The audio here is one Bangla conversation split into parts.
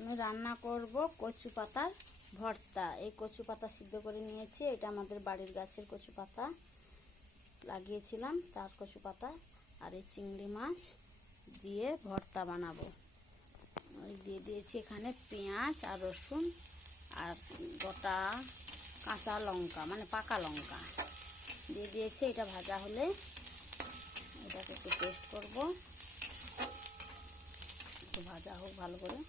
আমি রান্না করব কচু পাতার ভর্তা। এই কচু পাতা সিদ্ধ করে নিয়েছি। এটা আমাদের বাড়ির গাছের কচু পাতা, লাগিয়েছিলাম তার কচু পাতা। আর এই চিংড়ি মাছ দিয়ে ভর্তা বানাবো। ওই দিয়ে দিয়েছি এখানে পেঁয়াজ আর রসুন আর গোটা কাঁচা লঙ্কা, মানে পাকা লঙ্কা দিয়ে দিয়েছি। এটা ভাজা হলে এটাকে একটু পেস্ট করব। একটু ভাজা হোক ভালো করে।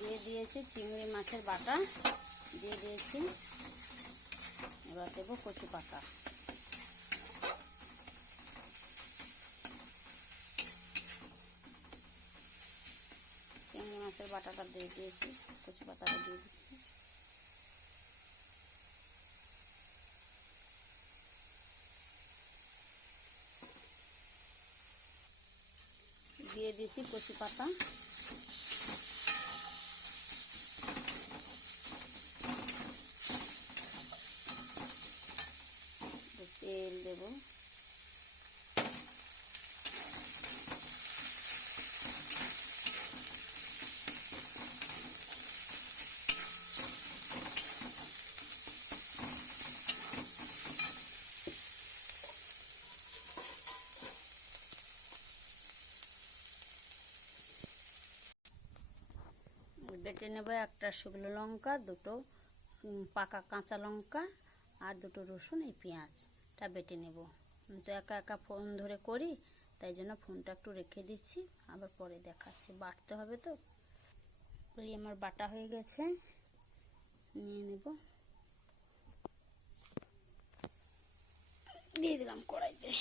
দিয়ে দিয়েছি চিংড়ি মাছের বাটা, দিয়ে দিয়েছি। এবার দেবো কচু পাতা। চিংড়ি মাছের বাটাটা দিয়ে দিয়েছি, কচু পাতাটা দিয়ে দিচ্ছি। দিয়ে দিয়েছি কচু পাতা। তেল দেব। বেটে নেব একটা শুকনো লঙ্কা, দুটো পাকা কাঁচা লঙ্কা আর দুটো রসুন, এই পেঁয়াজটা বেটে নেব। তো একা একা ফোন ধরে করি, তাই জন্য ফোনটা একটু রেখে দিচ্ছি, আবার পরে দেখাচ্ছি। বাটতে হবে তো। ওই আমার বাটা হয়ে গেছে, নিয়ে নেব। দিয়ে দিলাম কড়াইতে।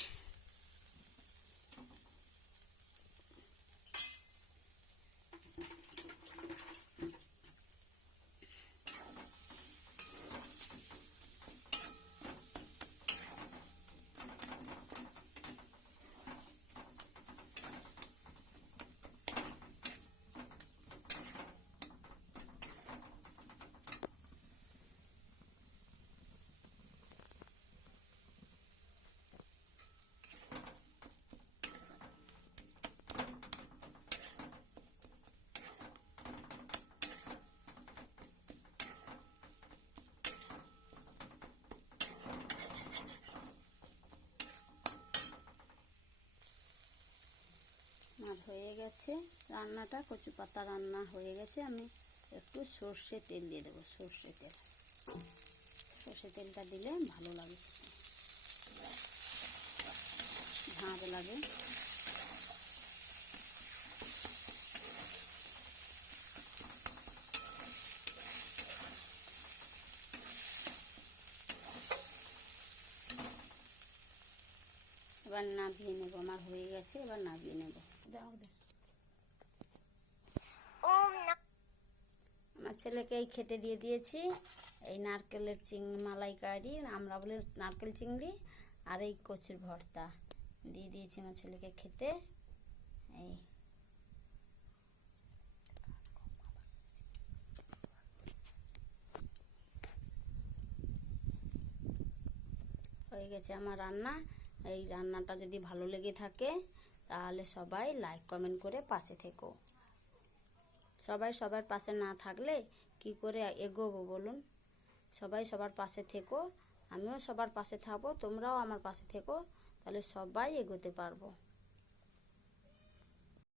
আমার হয়ে গেছে রান্নাটা, কচু পাতা রান্না হয়ে গেছে। আমি একটু সর্ষে তেল দিয়ে দেবো। সর্ষে তেলটা দিলে ভালো লাগে, ঝাঁঝ লাগে। এবার নামিয়ে নেব। আমার হয়ে গেছে, এবার নামিয়ে নেব। আমার ছেলেকে এই খেতে দিয়ে দিয়েছি। এই নারকেলের মালাইকারি, আমরা বলি নারকেল চিংড়ি, আর এই কচুর ভর্তা দিয়ে দিয়েছি আমার ছেলেকে খেতে। এই হয়ে গেছে আমার রান্না। এই রান্নাটা যদি ভালো লেগে থাকে তাহলে সবাই লাইক কমেন্ট করে পাশে থেকো। সবাই সবার পাশে না থাকলে কি করে এগোবো বলুন? সবাই সবার পাশে থেকো, আমিও সবার পাশে থাকবো, তোমরাও আমার পাশে থেকো, তাহলে সবাই এগোতে পারবো।